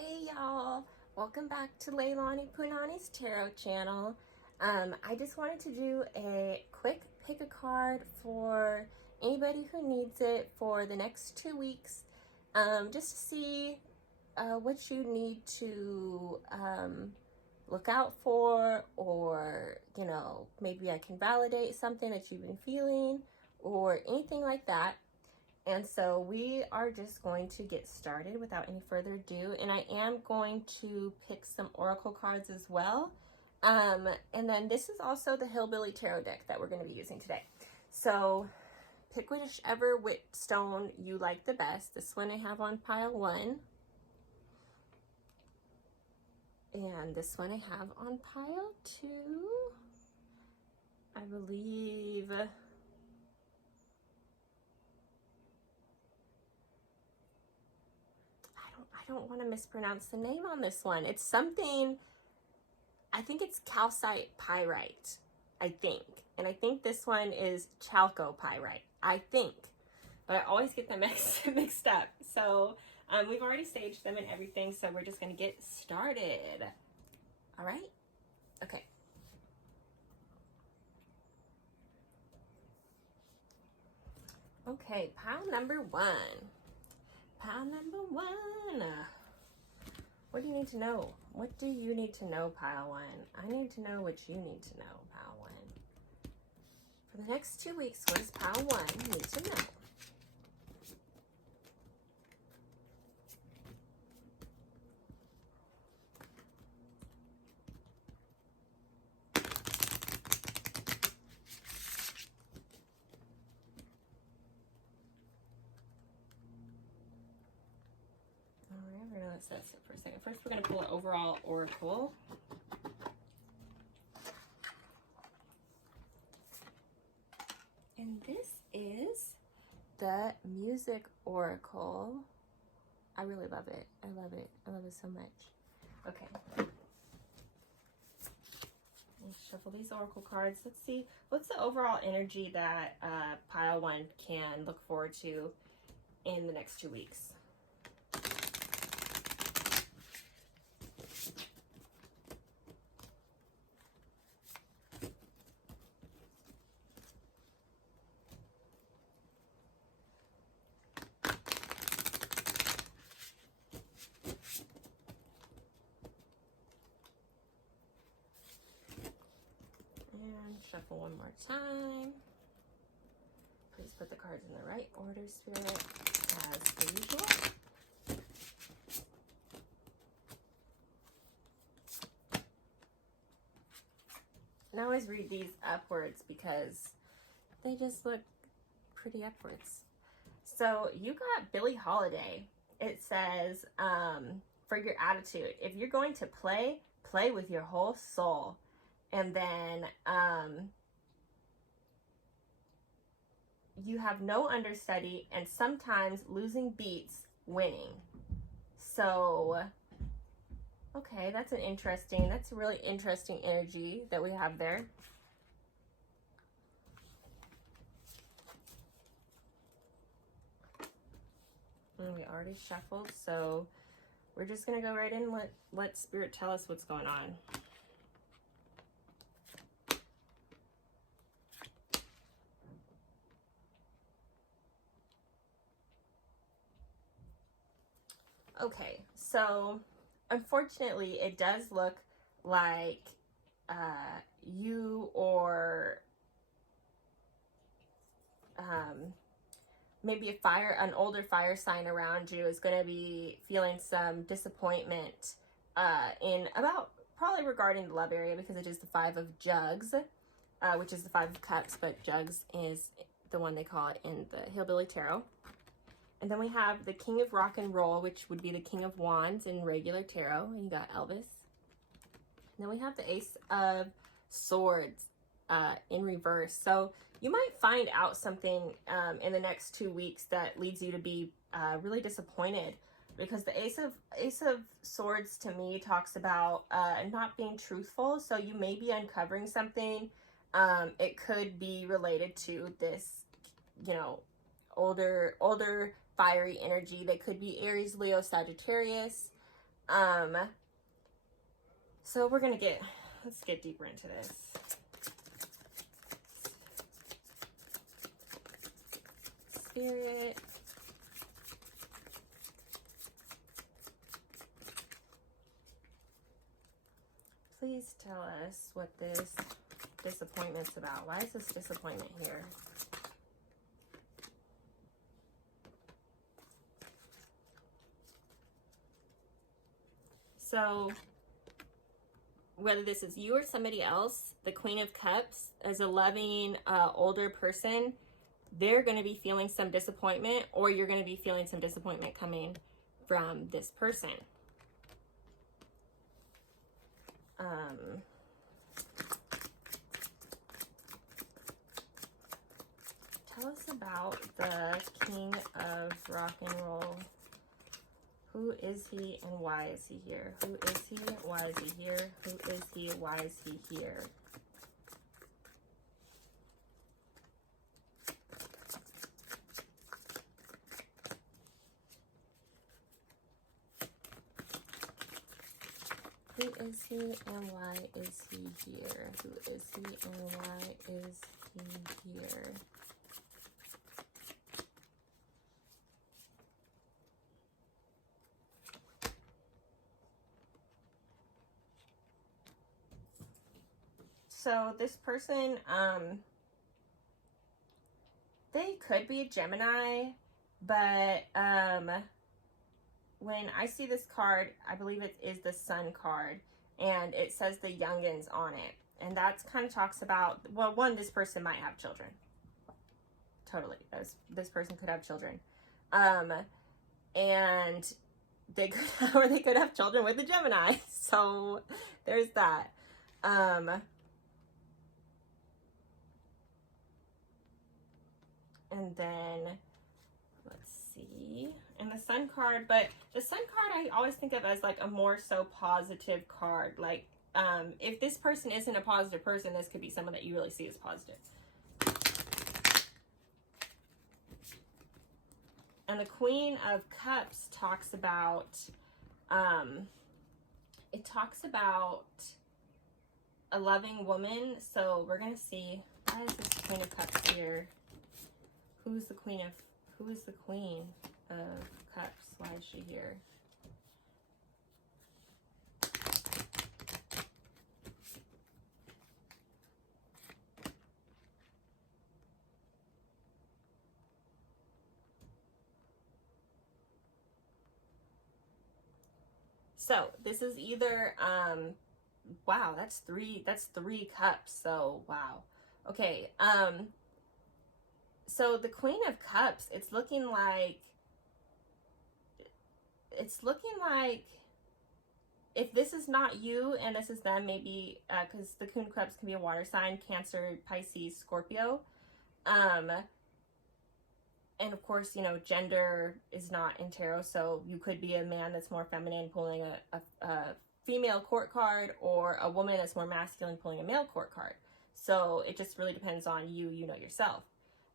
Hey y'all, welcome back to Leilani Punani's Tarot channel. I just wanted to do a quick pick a card for anybody who needs it for the next 2 weeks, just to see what you need to look out for, or maybe I can validate something that you've been feeling or anything like that. And so we are just going to get started without any further ado. And I am going to pick some oracle cards as well. And then this is also the Hillbilly Tarot deck that we're going to be using today. So pick whichever Whetstone you like the best. This one I have on pile 1. And this one I have on pile 2. I believe... I don't want to mispronounce the name on this one. It's something, I think it's calcite pyrite, I think. And I think this one is chalcopyrite, I think. But I always get them mixed up. So we've already staged them and everything, so we're just going to get started. All right? Okay. Okay, pile number 1. Pile number 1. What do you need to know? What do you need to know, pile 1? I need to know what you need to know, pile 1. For the next 2 weeks, what does pile 1 need to know? Let's sit for a second. First, we're going to pull an overall oracle. And this is the music oracle. I really love it. I love it. I love it so much. Okay. Let's shuffle these oracle cards. Let's see, what's the overall energy that pile 1 can look forward to in the next 2 weeks? And shuffle one more time. Please put the cards in the right order, Spirit, as usual. And I always read these upwards because they just look pretty upwards. So you got Billie Holiday. It says, for your attitude, if you're going to play with your whole soul. And then you have no understudy, and sometimes losing beats winning. So, okay, that's a really interesting energy that we have there. And we already shuffled, so we're just going to go right in and let Spirit tell us what's going on. Okay, so unfortunately, it does look like you or maybe an older fire sign around you is going to be feeling some disappointment probably regarding the love area, because it is the 5 of Jugs, which is the 5 of Cups, but Jugs is the one they call it in the Hillbilly Tarot. And then we have the King of Rock and Roll, which would be the King of Wands in regular tarot. And you got Elvis. And then we have the Ace of Swords in reverse. So you might find out something in the next 2 weeks that leads you to be really disappointed, because the Ace of Swords to me talks about not being truthful. So you may be uncovering something. It could be related to this, older fiery energy. They could be Aries, Leo, Sagittarius. So let's get deeper into this. Spirit. Please tell us what this disappointment's about. Why is this disappointment here? So, whether this is you or somebody else, the Queen of Cups, as a loving, older person, they're going to be feeling some disappointment, or you're going to be feeling some disappointment coming from this person. Tell us about the King of Rock and Roll. Who is he and why is he here? Who is he? Why is he here? Who is he? Why is he here? Who is he and why is he here? Who is he and why is he here? So this person, they could be a Gemini, but when I see this card, I believe it is the Sun card, and it says the youngins on it. And that kind of talks about, well, one, this person might have children. Totally. This person could have children. And they could, or they could have children with a Gemini. So there's that. And then, let's see, and the Sun card, but the Sun card I always think of as like a more so positive card. Like, if this person isn't a positive person, this could be someone that you really see as positive. And the Queen of Cups talks about, it talks about a loving woman. So we're going to see, why is this Queen of Cups here? Who is the Queen of Cups? Why is she here? So this is either, wow, that's three cups. So, wow. Okay. So the Queen of Cups, it's looking like if this is not you and this is them, maybe, because the Queen of Cups can be a water sign, Cancer, Pisces, Scorpio. And of course, you know, gender is not in tarot, so you could be a man that's more feminine pulling a female court card, or a woman that's more masculine pulling a male court card. So it just really depends on you know yourself.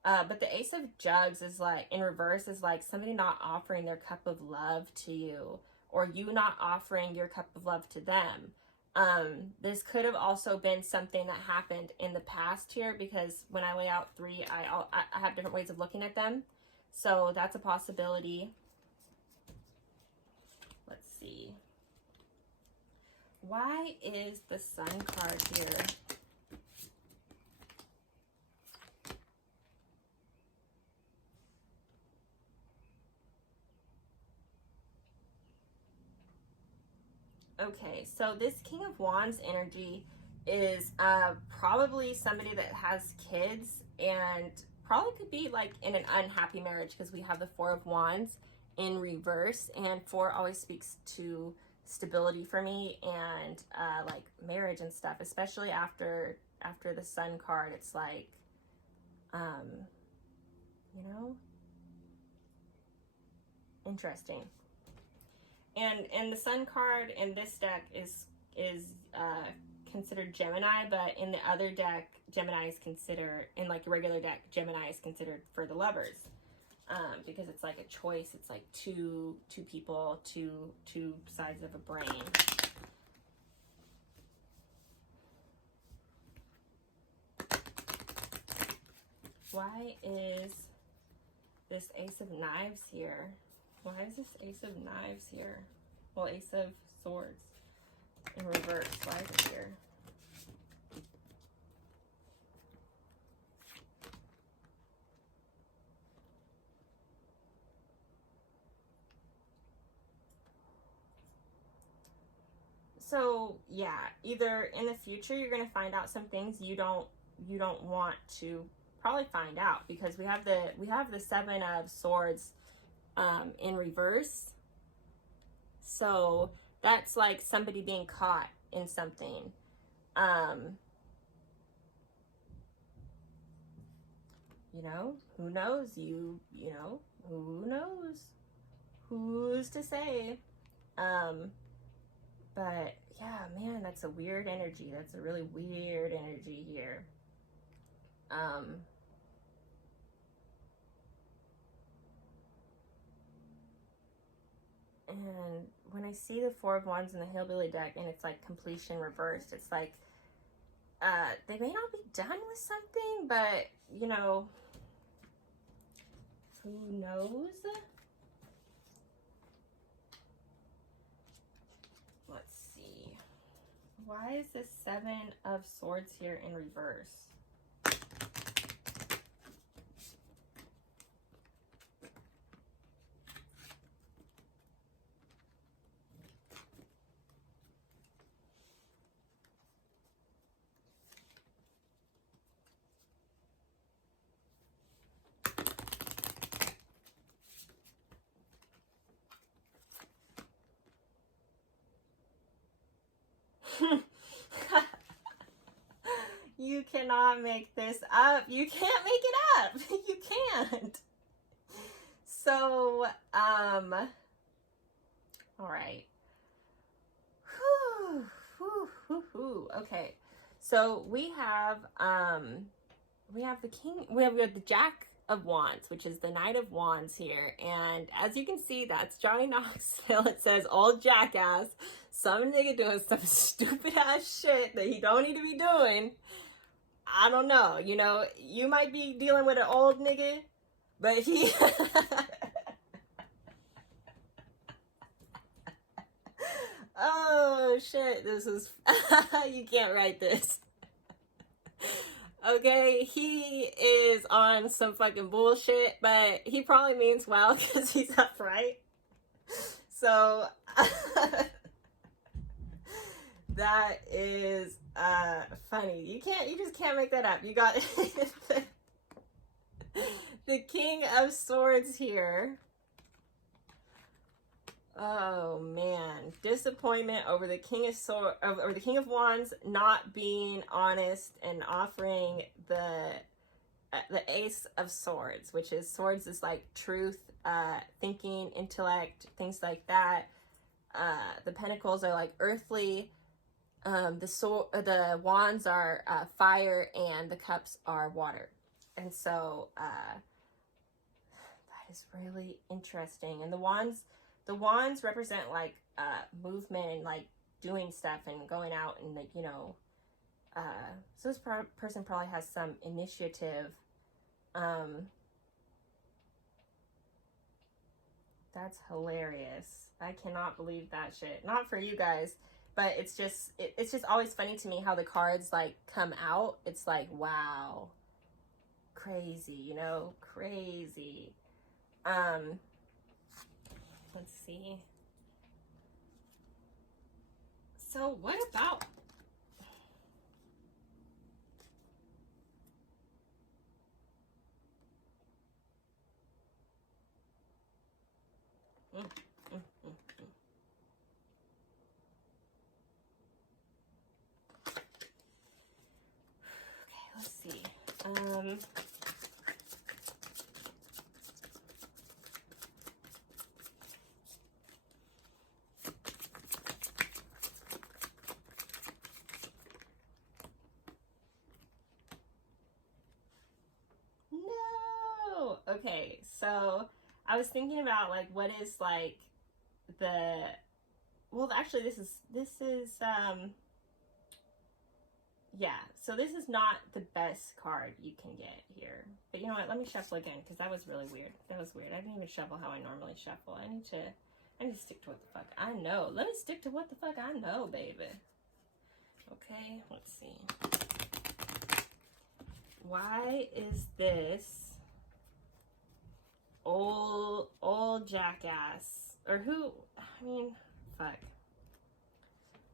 But the Ace of Jugs is like, in reverse, is like somebody not offering their cup of love to you, or you not offering your cup of love to them. This could have also been something that happened in the past here, because when I lay out three, I have different ways of looking at them. So that's a possibility. Let's see. Why is the Sun card here? Okay, so this King of Wands energy is probably somebody that has kids, and probably could be like in an unhappy marriage, because we have the Four of Wands in reverse, and 4 always speaks to stability for me, and like marriage and stuff, especially after the Sun card. It's like, you know, interesting. And the Sun card in this deck is considered Gemini, but in the other deck, Gemini is considered, in like a regular deck, Gemini is considered for the lovers. because it's like a choice. It's like two people, two sides of a brain. Why is this Ace of Knives here? Why is this Ace of Knives here? Well, Ace of Swords in reverse. Why is it here? So yeah, either in the future you're gonna find out some things you don't want to probably find out, because we have the Seven of Swords in reverse. So that's like somebody being caught in something. You know, who knows? You know, who knows? Who's to say? But yeah, man, that's a weird energy. That's a really weird energy here. And when I see the Four of Wands in the Hillbilly deck and it's like completion reversed, it's like they may not be done with something, but you know, who knows? Let's see. Why is this Seven of Swords here in reverse? You cannot make this up. You can't make it up. You can't. So, all right. Okay. So we have the king, we have the Jack of Wands, which is the Knight of Wands here. And as you can see, that's Johnny Knoxville. It says, old jackass, some nigga doing some stupid ass shit that he don't need to be doing. I don't know, you know, you might be dealing with an old nigga, but he oh shit, this is you can't write this. Okay, he is on some fucking bullshit, but he probably means well because he's upright. So that is funny. You just can't make that up. You got the King of Swords here. Oh man, disappointment over the King of or the King of Wands not being honest and offering the Ace of Swords, which is swords is like truth, thinking, intellect, things like that. The Pentacles are like earthly. The Wands are fire, and the Cups are water. And so that is really interesting. And the Wands represent like movement and like doing stuff and going out and like, you know, so this person probably has some initiative. That's hilarious. I cannot believe that shit. Not for you guys, but it's just always funny to me how the cards like come out. It's like, wow, crazy, you know, crazy. Let's see. So what about Okay, let's see. No. Okay, so I was thinking about like what is like the, well, actually this is yeah, so this is not the best card you can get here. But you know what, let me shuffle again, because that was really weird. That was weird. I didn't even shuffle how I normally shuffle. I need to stick to what the fuck I know. Let me stick to what the fuck I know, baby. Okay, let's see. Why is this old jackass, or who, I mean, fuck.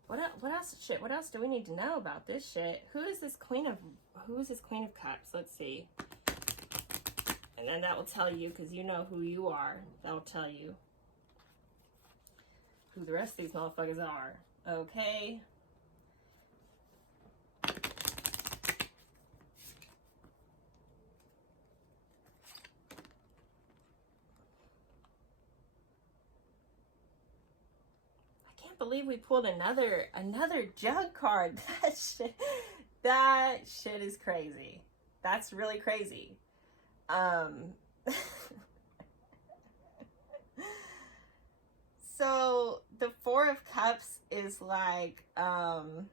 What else? Shit. What else do we need to know about this shit? Who is this Queen of Cups? Let's see. And then that will tell you, because you know who you are. That will tell you who the rest of these motherfuckers are. Okay. Believe we pulled another jug card. That shit is crazy. That's really crazy. So the Four of Cups is like Four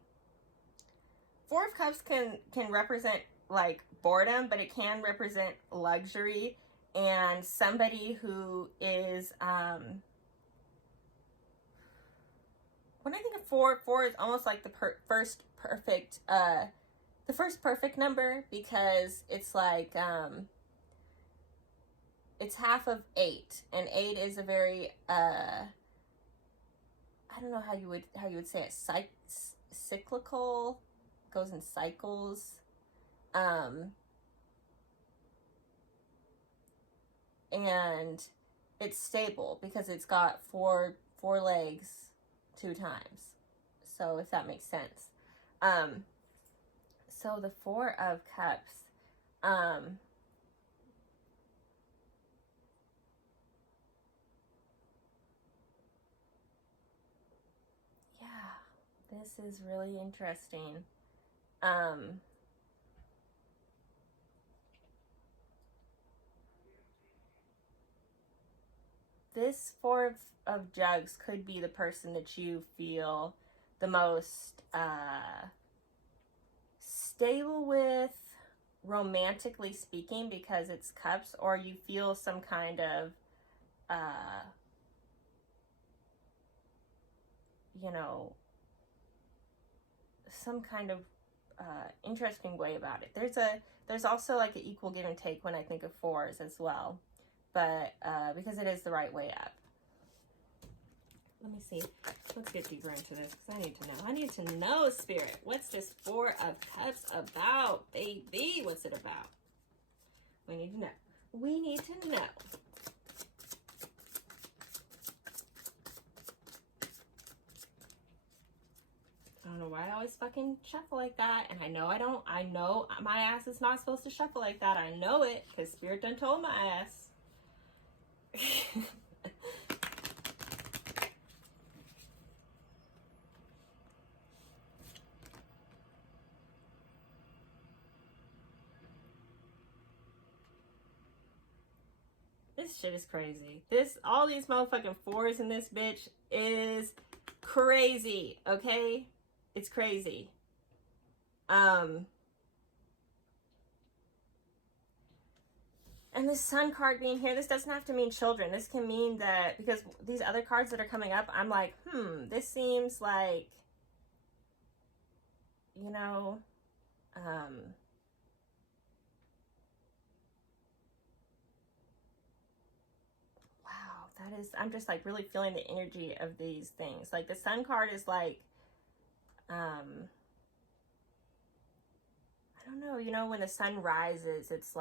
of Cups can represent like boredom, but it can represent luxury and somebody who is when I think of four is almost like the first perfect number, because it's like it's half of 8, and 8 is a very I don't know how you would say it, cyclical, goes in cycles, and it's stable because it's got four legs 2 times. So if that makes sense. So the Four of Cups, yeah, this is really interesting. This Four of Jugs could be the person that you feel the most stable with, romantically speaking, because it's cups, or you feel some kind of you know, some kind of interesting way about it. There's also like an equal give and take when I think of fours as well, but because it is the right way up. Let me see. Let's get deeper into this, because I need to know. I need to know, Spirit. What's this Four of Cups about, baby? What's it about? We need to know. We need to know. I don't know why I always fucking shuffle like that. And I know my ass is not supposed to shuffle like that. I know it, because Spirit done told my ass. This shit is crazy. All these motherfucking fours in this bitch is crazy, okay? It's crazy. And this Sun card being here, this doesn't have to mean children. This can mean that, because these other cards that are coming up, I'm like, this seems like, you know, I'm just like really feeling the energy of these things. Like the Sun card is like, I don't know, you know, when the sun rises, it's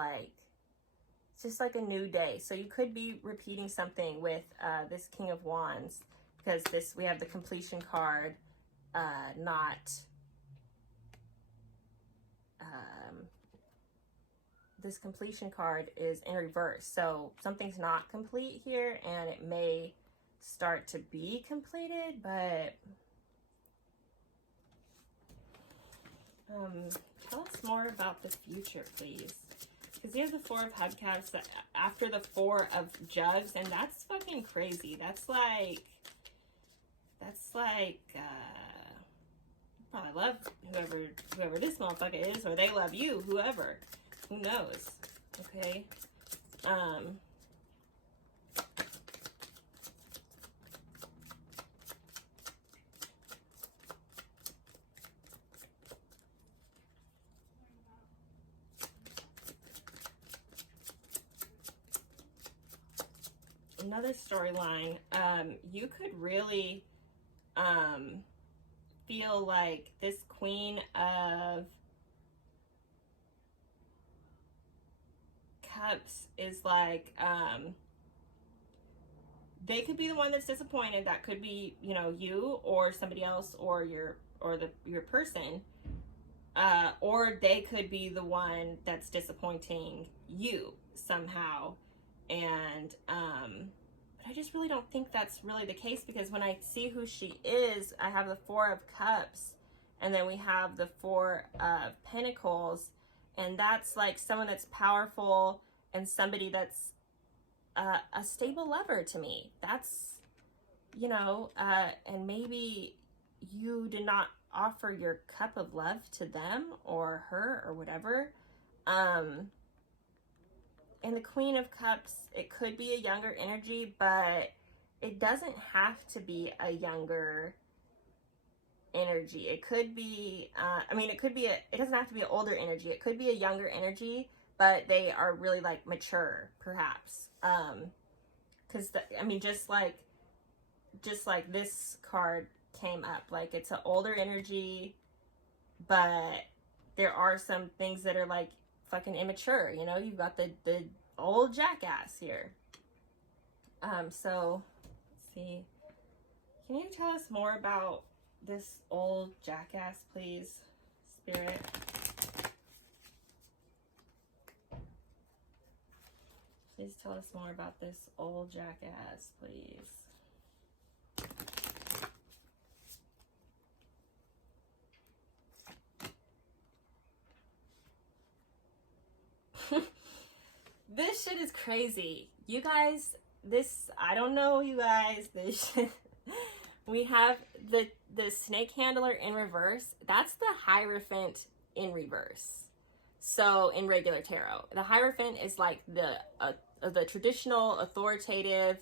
just like a new day. So you could be repeating something with this King of Wands, because we have the completion card, this completion card is in reverse. So something's not complete here, and it may start to be completed, but tell us more about the future, please. Because he has the Four of Hubcaps after the Four of Jugs, and that's fucking crazy. That's like, probably love whoever this motherfucker is, or they love you, whoever. Who knows? Okay. Another storyline, you could really feel like this Queen of Cups is like, they could be the one that's disappointed. That could be, you know, you or somebody else, or your person, or they could be the one that's disappointing you somehow. And but I just really don't think that's really the case, because when I see who she is, I have the Four of Cups, and then we have the Four of Pentacles, and that's like someone that's powerful and somebody that's a stable lover to me. That's, you know, and maybe you did not offer your cup of love to them or her or whatever. And the Queen of Cups, it could be a younger energy, but it doesn't have to be a younger energy. It could be, it doesn't have to be an older energy. It could be a younger energy, but they are really like mature, perhaps. Because, just like this card came up, like it's an older energy, but there are some things that are like fucking immature, you know. You've got the old jackass here. So let's see, can you tell us more about this old jackass, please, Spirit? Please tell us more about this old jackass, please. This shit is crazy. You guys, I don't know, you guys, this shit. We have the snake handler in reverse. That's the Hierophant in reverse. So in regular tarot, the Hierophant is like the traditional authoritative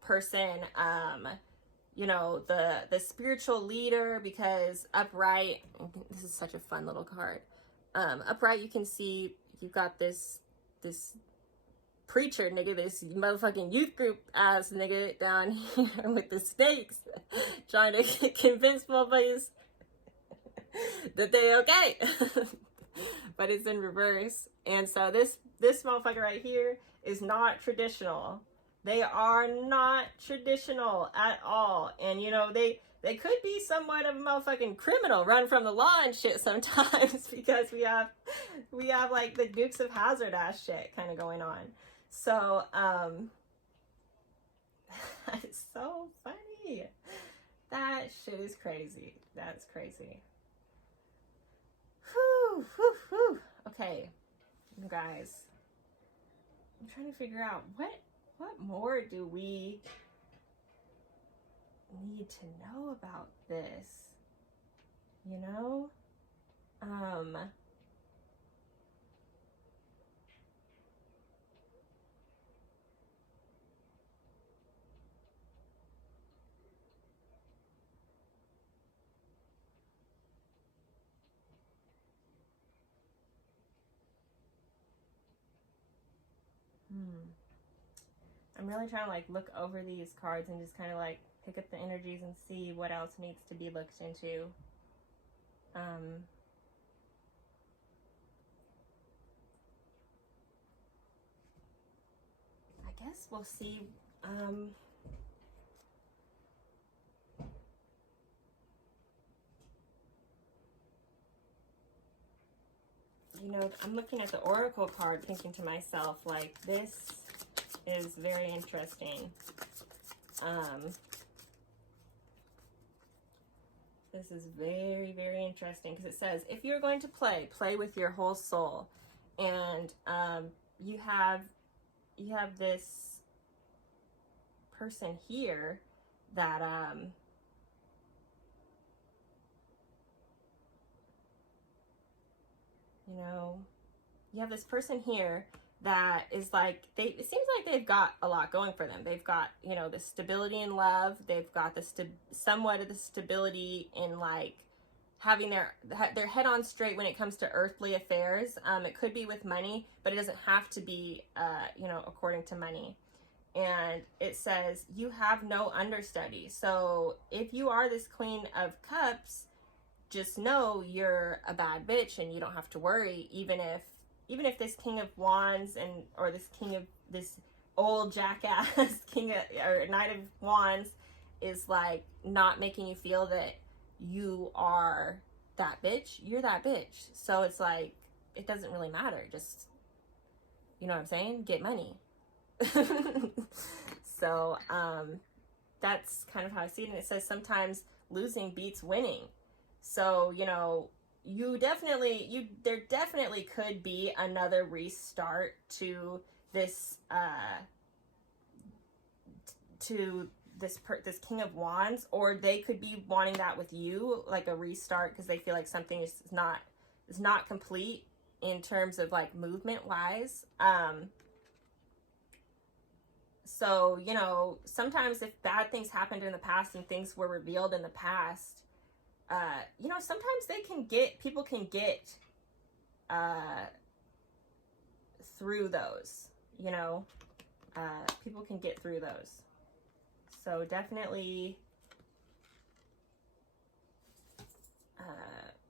person, you know, the spiritual leader, because upright, this is such a fun little card. Upright, you can see you've got this preacher nigga, this motherfucking youth group ass nigga down here with the snakes trying to convince motherfuckers that they okay. But it's in reverse. And so this motherfucker right here is not traditional. They are not traditional at all. And you know, they could be somewhat of a motherfucking criminal, run from the law and shit sometimes, because we have like the Dukes of Hazzard ass shit kind of going on. So it's so funny. That shit is crazy. That's crazy. Whew, whew, whew. Okay, you guys, I'm trying to figure out what more do we need to know about this, you know? I'm really trying to like look over these cards and just kind of like pick up the energies and see what else needs to be looked into. I guess we'll see. You know, I'm looking at the Oracle card thinking to myself, like, this is very interesting. This is very, very interesting, because it says, if you're going to play with your whole soul. And you have this person here that you know, you have this person here that is like, it seems like they've got a lot going for them. They've got, you know, the stability in love. They've got the somewhat of the stability in like having their head on straight when it comes to earthly affairs. It could be with money, but it doesn't have to be, you know, according to money. And it says, you have no understudy. So if you are this Queen of Cups, just know you're a bad bitch and you don't have to worry, even if this King of Wands or this old jackass King of, or Knight of Wands is like not making you feel that you are that bitch. You're that bitch. So it's like, it doesn't really matter. Just, you know what I'm saying? Get money. So that's kind of how I see it. And it says sometimes losing beats winning. So, you know, there definitely could be another restart to this this King of Wands, or they could be wanting that with you, like a restart, because they feel like something is not complete in terms of like movement wise. So, you know, sometimes if bad things happened in the past and things were revealed in the past, you know, sometimes people can get through those, you know, people can get through those. So definitely,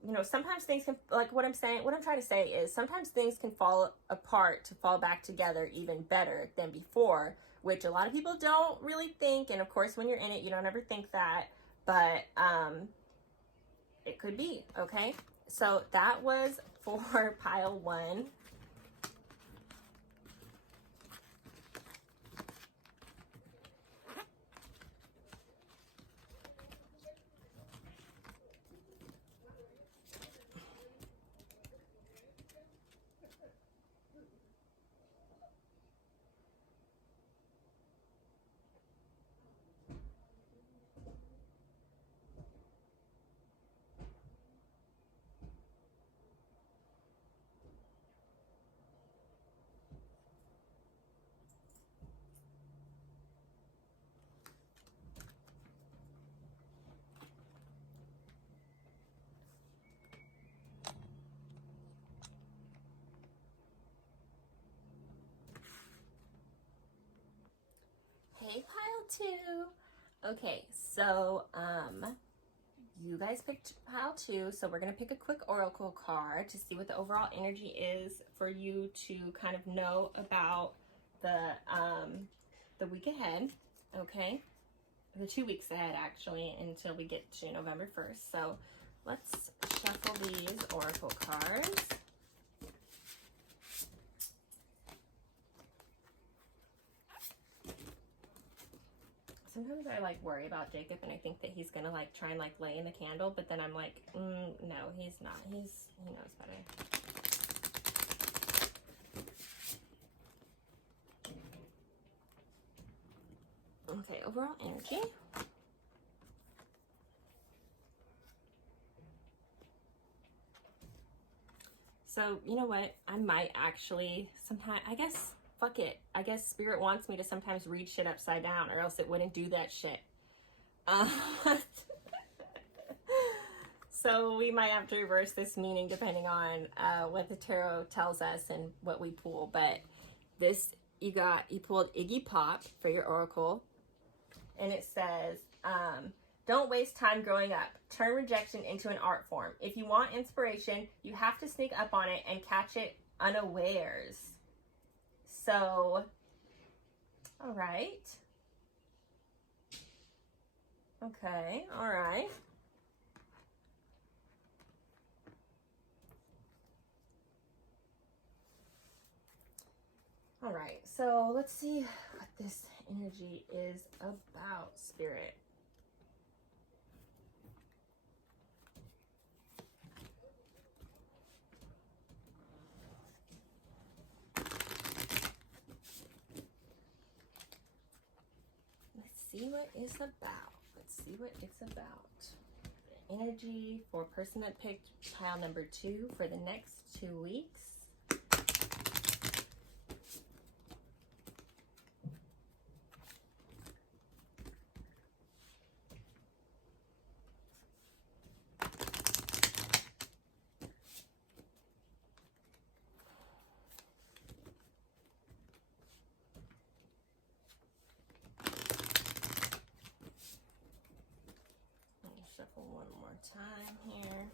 you know, sometimes things can, like what I'm trying to say is sometimes things can fall apart to fall back together even better than before, which a lot of people don't really think. And of course, when you're in it, you don't ever think that, but, it could be, okay? So that was for pile 1. Hey, pile 2. Okay, so you guys picked pile 2, so we're gonna pick a quick oracle card to see what the overall energy is for you to kind of know about the week ahead. Okay, the 2 weeks ahead actually, until we get to November 1st. So let's shuffle these oracle cards. Sometimes I like worry about Jacob and I think that he's gonna like try and like lay in the candle, but then I'm like, no, he's not. He knows better. Okay, overall energy. So, you know what? I might actually sometimes, I guess, fuck it. I guess Spirit wants me to sometimes read shit upside down, or else it wouldn't do that shit. So we might have to reverse this meaning depending on what the tarot tells us and what we pull. But this, you pulled Iggy Pop for your oracle. And it says, don't waste time growing up. Turn rejection into an art form. If you want inspiration, you have to sneak up on it and catch it unawares. So, all right. Okay, all right. All right, so let's see what this energy is about, Spirit. see what it's about. Let's see what it's about. Energy for person that picked pile number 2 for the next 2 weeks. Shuffle one more time here.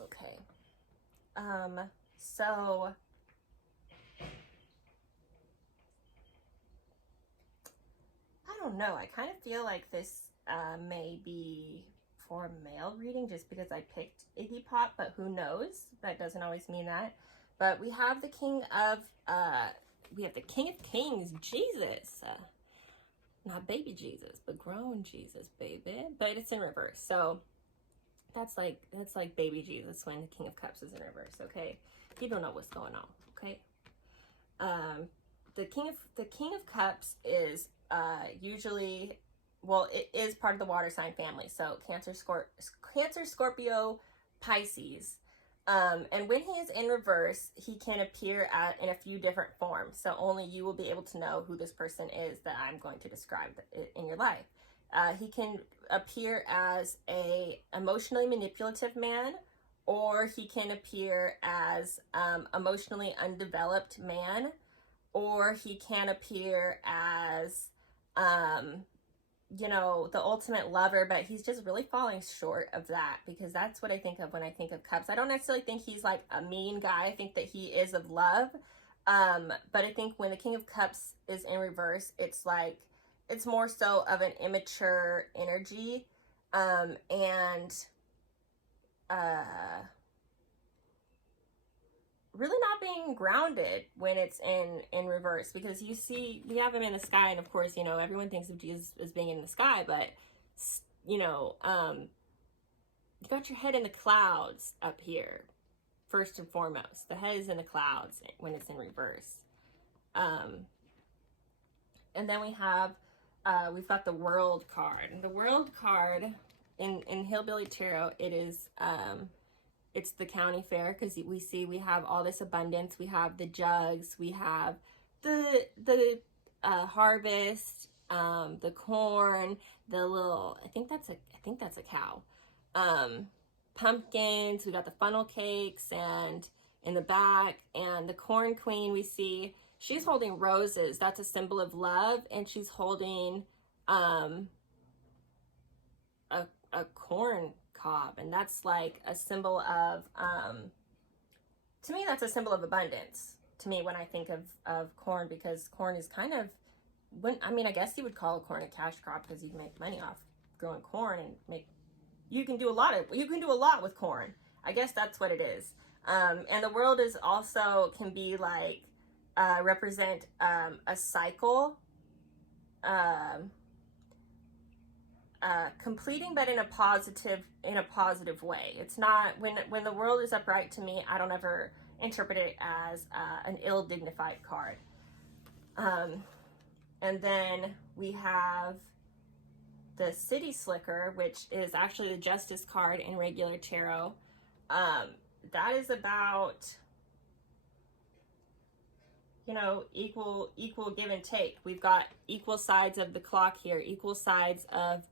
Okay. So I don't know. I kind of feel like this may be for a male reading just because I picked Iggy Pop, but who knows? That doesn't always mean that. But we have the King of Kings, Jesus. Not baby Jesus, but grown Jesus, baby. But it's in reverse. So that's like baby Jesus when the King of Cups is in reverse, okay? You don't know what's going on, okay? The King of Cups is usually, well, it is part of the water sign family. So Cancer, Scorpio, Pisces. And when he is in reverse, he can appear in a few different forms. So only you will be able to know who this person is that I'm going to describe in your life. He can appear as a emotionally manipulative man, or he can appear as emotionally undeveloped man, or he can appear as you know, the ultimate lover, but he's just really falling short of that, because that's what I think of when I think of Cups. I don't necessarily think he's like a mean guy. I think that he is of love. But I think when the King of Cups is in reverse, it's like, it's more so of an immature energy, and really not being grounded when it's in reverse, because you see, we have him in the sky, and of course, you know, everyone thinks of Jesus as being in the sky, but you know, you got your head in the clouds up here, first and foremost. The head is in the clouds when it's in reverse. And then we have we've got the World card. And the World card in Hillbilly Tarot, it is it's the county fair, because we have all this abundance. We have the jugs, we have the harvest, the corn, the little, I think that's a cow, pumpkins. We got the funnel cakes, and in the back, and the corn queen, we see she's holding roses. That's a symbol of love, and she's holding a corn cob, and that's like a symbol of to me, that's a symbol of abundance to me when I think of corn, because corn is kind of, I guess you would call corn a cash crop, because you can make money off growing corn, and you can do a lot with corn. I guess that's what it is. And the world is also, can be like represent a cycle, completing, but in a positive way. It's not, when the world is upright, to me, I don't ever interpret it as an ill-dignified card. And then we have the City Slicker, which is actually the Justice card in regular tarot. That is about, you know, equal give and take. We've got equal sides of the clock here, equal sides of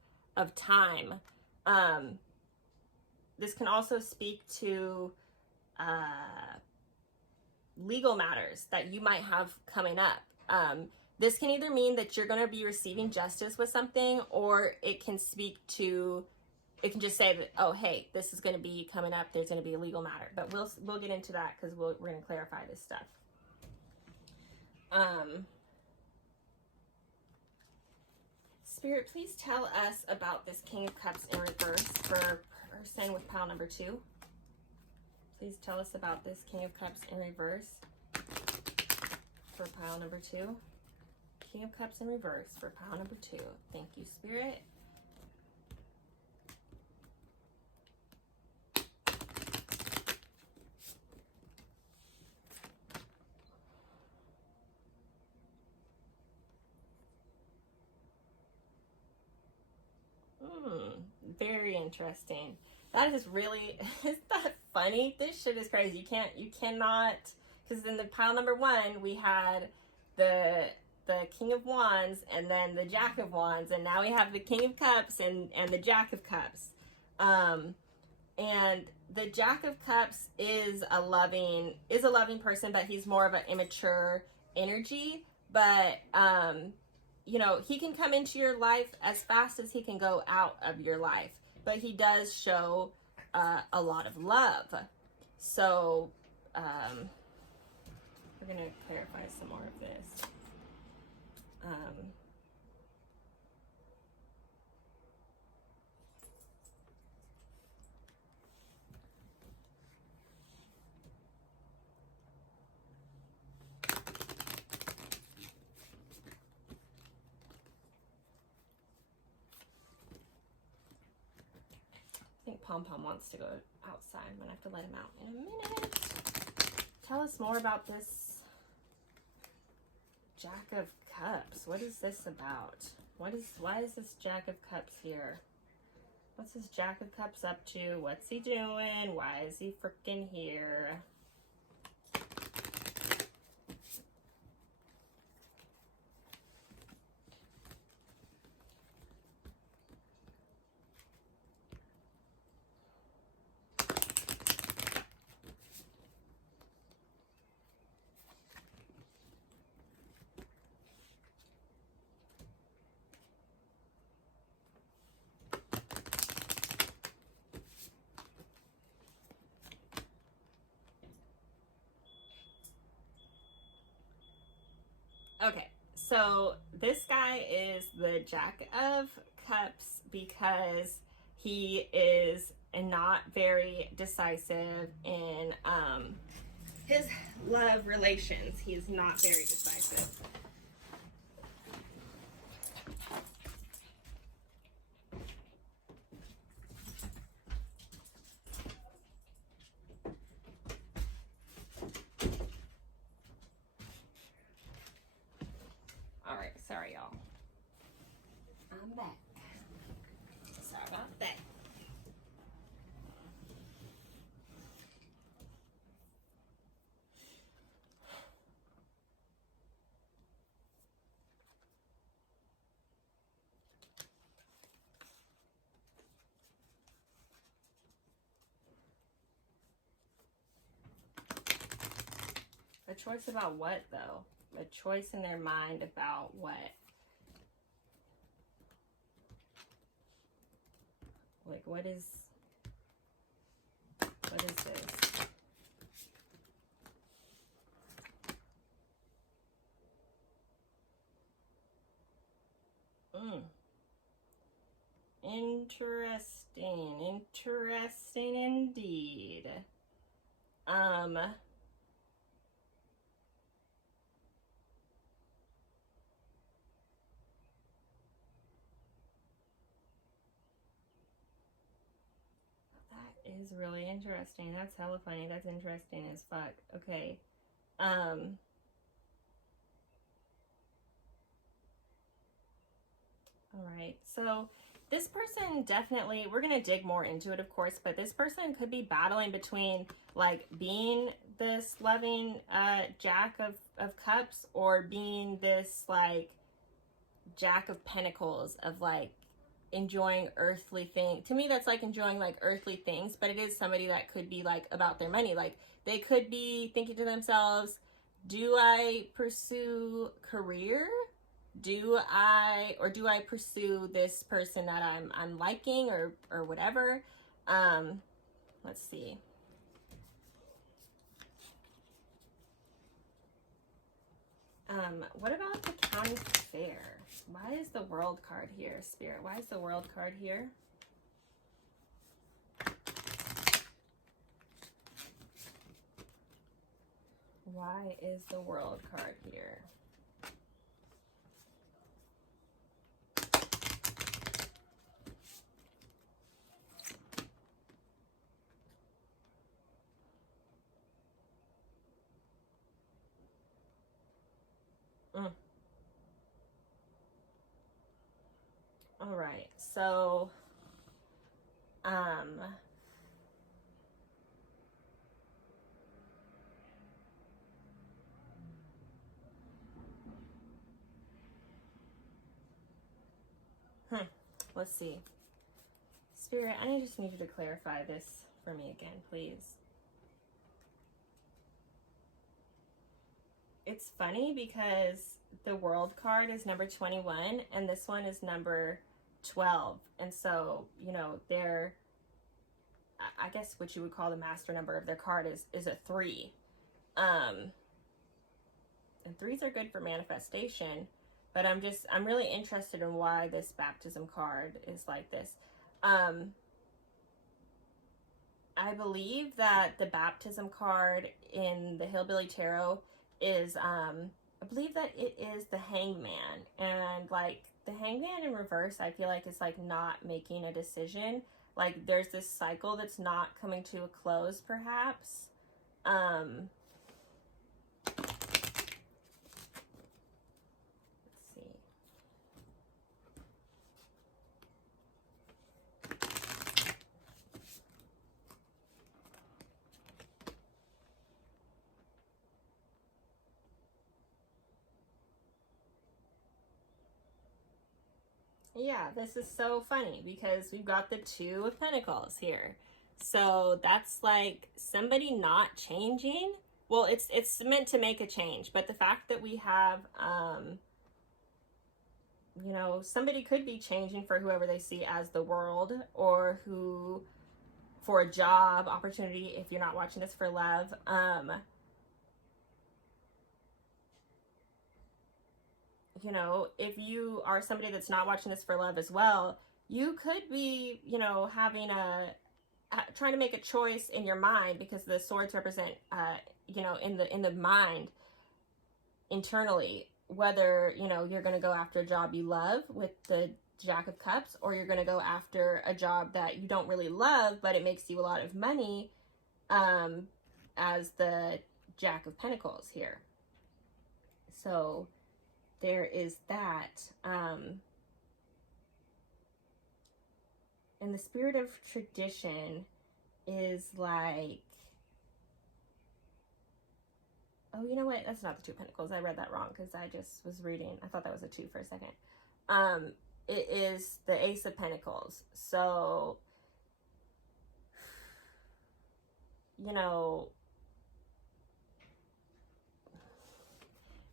time. This can also speak to legal matters that you might have coming up. This can either mean that you're going to be receiving justice with something, or it can speak to it can just say that, oh, hey, this is going to be coming up. There's going to be a legal matter. But we'll get into that because we're going to clarify this stuff. Spirit, please tell us about this King of Cups in reverse for person with pile number 2. Please tell us about this King of Cups in reverse for pile number 2. King of Cups in reverse for pile number 2. Thank you, Spirit. Very interesting. That is really, isn't that funny? This shit is crazy. You cannot, because in the pile number 1, we had the King of Wands and then the Jack of Wands, and now we have the King of Cups and the Jack of Cups. And the Jack of Cups is a loving person, but he's more of an immature energy. But you know, he can come into your life as fast as he can go out of your life, but he does show a lot of love. So we're gonna clarify some more of this. I think Pom Pom wants to go outside. I'm gonna have to let him out in a minute. Tell us more about this Jack of Cups. What is this about? Why is this Jack of Cups here? What's this Jack of Cups up to? What's he doing? Why is he freaking here? Okay, so this guy is the Jack of Cups because he is not very decisive in his love relations. He is not very decisive. Alright, sorry y'all. I'm back. Sorry about that. A choice about what, though? A choice in their mind about what? Like, what is this? Interesting indeed. Is really interesting. That's hella funny. That's interesting as fuck. Okay. All right. So this person definitely, we're going to dig more into it, of course, but this person could be battling between like being this loving Jack of Cups or being this like Jack of Pentacles of like enjoying earthly things. To me, that's like enjoying like earthly things, but it is somebody that could be like about their money. Like they could be thinking to themselves, do I pursue career? do I pursue this person that I'm liking or whatever? Let's see. What about the county fair? Why is the world card here, Spirit? Why is the world card here? Why is the world card here? All right, so let's see. Spirit, I just need you to clarify this for me again, please. It's funny because the world card is number 21 and this one is number 12. And so, you know, they're, I guess what you would call the master number of their card is a 3. And 3s are good for manifestation, but I'm really interested in why this baptism card is like this. I believe that the baptism card in the Hillbilly Tarot is, I believe that it is the Hangman. And like the Hangman in reverse, I feel like it's like not making a decision. Like there's this cycle that's not coming to a close, perhaps. Yeah, this is so funny because we've got the 2 of Pentacles here. So that's like somebody not changing. Well, it's meant to make a change, but the fact that we have, you know, somebody could be changing for whoever they see as the world, or who, for a job opportunity, if you're not watching this for love, you know, if you are somebody that's not watching this for love as well, you could be, you know, having trying to make a choice in your mind, because the swords represent, you know, in the mind, internally, whether, you know, you're going to go after a job you love with the Jack of Cups, or you're going to go after a job that you don't really love, but it makes you a lot of money, as the Jack of Pentacles here. So there is that. And the spirit of tradition is like, oh, you know what? That's not the 2 of Pentacles. I read that wrong because I just was reading. I thought that was a 2 for a second. It is the Ace of Pentacles. So, you know,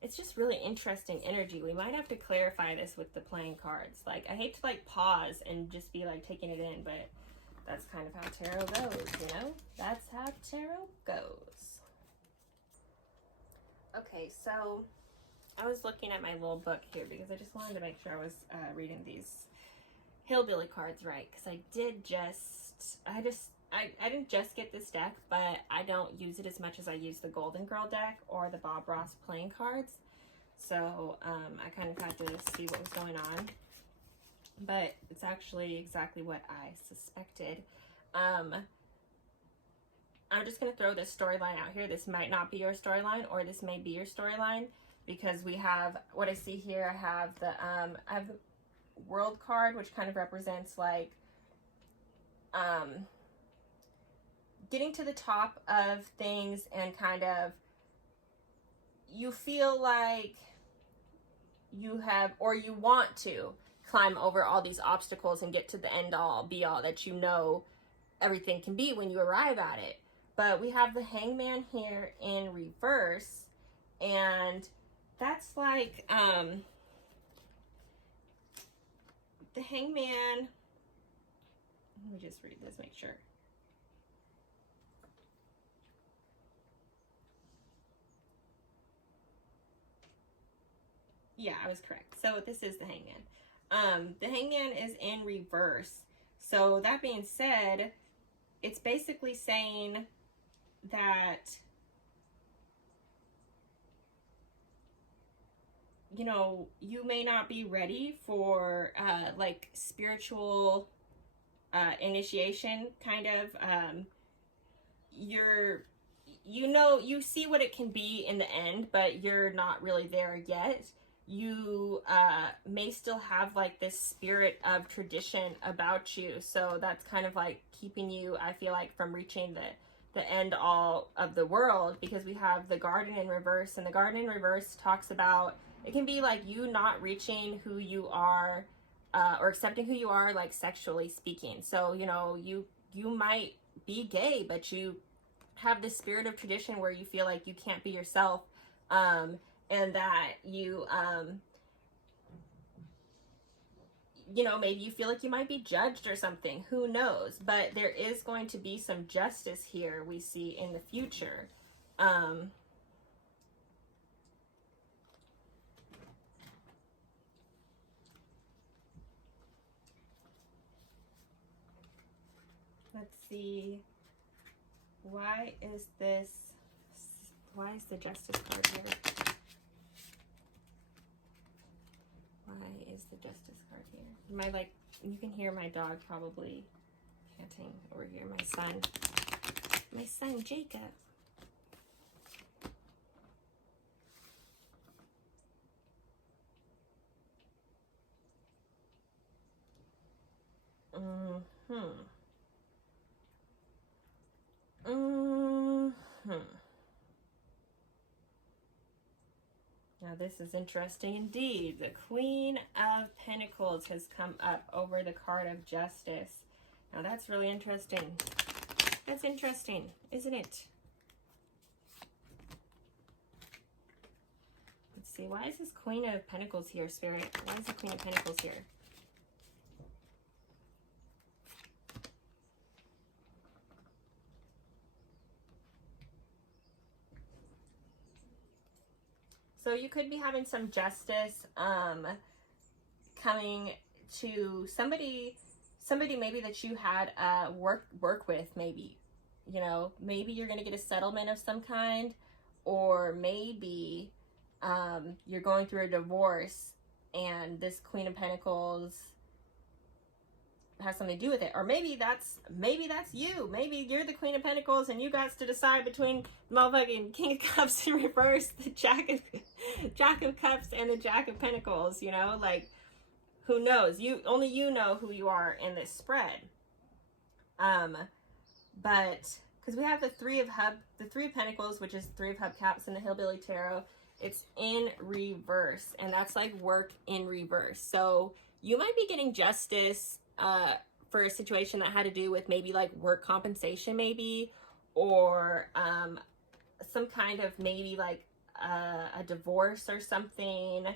it's just really interesting energy. We might have to clarify this with the playing cards. Like, I hate to like pause and just be like taking it in, but that's kind of how tarot goes, you know? That's how tarot goes. Okay, so I was looking at my little book here because I just wanted to make sure I was reading these Hillbilly cards right, because I didn't just get this deck, but I don't use it as much as I use the Golden Girl deck or the Bob Ross playing cards. So I kind of had to see what was going on. But it's actually exactly what I suspected. I'm just going to throw this storyline out here. This might not be your storyline, or this may be your storyline, because we have, what I see here, I have the World card, which kind of represents like getting to the top of things, and kind of you feel like you have, or you want to climb over all these obstacles and get to the end all be all that you know everything can be when you arrive at it. But we have the Hangman here in reverse, and that's like the Hangman, let me just read this, make sure. Yeah, I was correct. So this is the Hangman. The Hangman is in reverse. So that being said, it's basically saying that, you know, you may not be ready for like spiritual initiation, kind of. You see what it can be in the end, but you're not really there yet. You may still have like this spirit of tradition about you, so that's kind of like keeping you, I feel like, from reaching the end all of the world, because we have the Garden in reverse, and the Garden in reverse talks about, it can be like you not reaching who you are, or accepting who you are, like sexually speaking. So, you know, you might be gay, but you have this spirit of tradition where you feel like you can't be yourself, and that you, you know, maybe you feel like you might be judged or something. Who knows? But there is going to be some justice here, we see, in the future. Let's see. Why is the Justice card here? Why is the Justice card here? You can hear my dog probably panting over here. My son Jacob. Now this is interesting indeed. The Queen of Pentacles has come up over the card of Justice. Now that's really interesting. That's interesting, isn't it? Let's see, why is this Queen of Pentacles here, Spirit? Why is the Queen of Pentacles here? So you could be having some justice coming to somebody maybe that you had work with, maybe. You know, maybe you're going to get a settlement of some kind, or maybe you're going through a divorce and this Queen of Pentacles has something to do with it. Or maybe that's you. Maybe you're the Queen of Pentacles and you got to decide between the motherfucking King of Cups in reverse, the Jack of Cups, and the Jack of Pentacles, you know? Like, who knows? Only you know who you are in this spread. But because we have the Three of Pentacles, which is Three of Hubcaps in the Hillbilly Tarot, it's in reverse, and that's like work in reverse. So you might be getting justice for a situation that had to do with maybe like work compensation, maybe, or some kind of maybe like a divorce or something,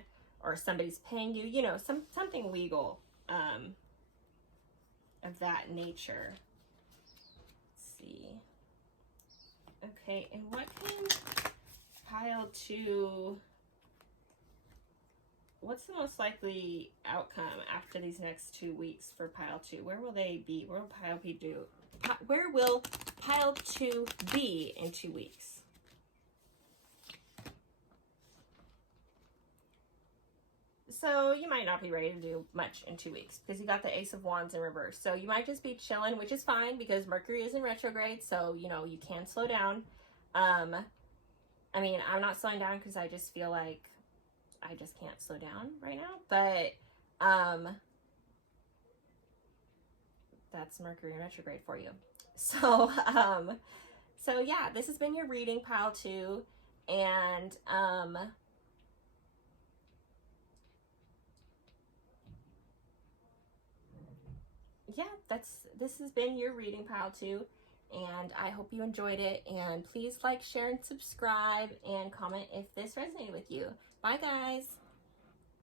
or somebody's paying you, you know, something legal of that nature. Let's see. Okay, and what can pile 2? What's the most likely outcome after these next 2 weeks for pile 2? Where will they be? Where will pile 2 be in 2 weeks? So you might not be ready to do much in 2 weeks because you got the Ace of Wands in reverse. So you might just be chilling, which is fine because Mercury is in retrograde. So, you know, you can slow down. I mean, I'm not slowing down because I just feel like I just can't slow down right now. But that's Mercury in retrograde for you. So, so yeah, this has been your reading, pile 2. And yeah, this has been your reading, pile 2, and I hope you enjoyed it. And please like, share, and subscribe, and comment if this resonated with you. Bye, guys.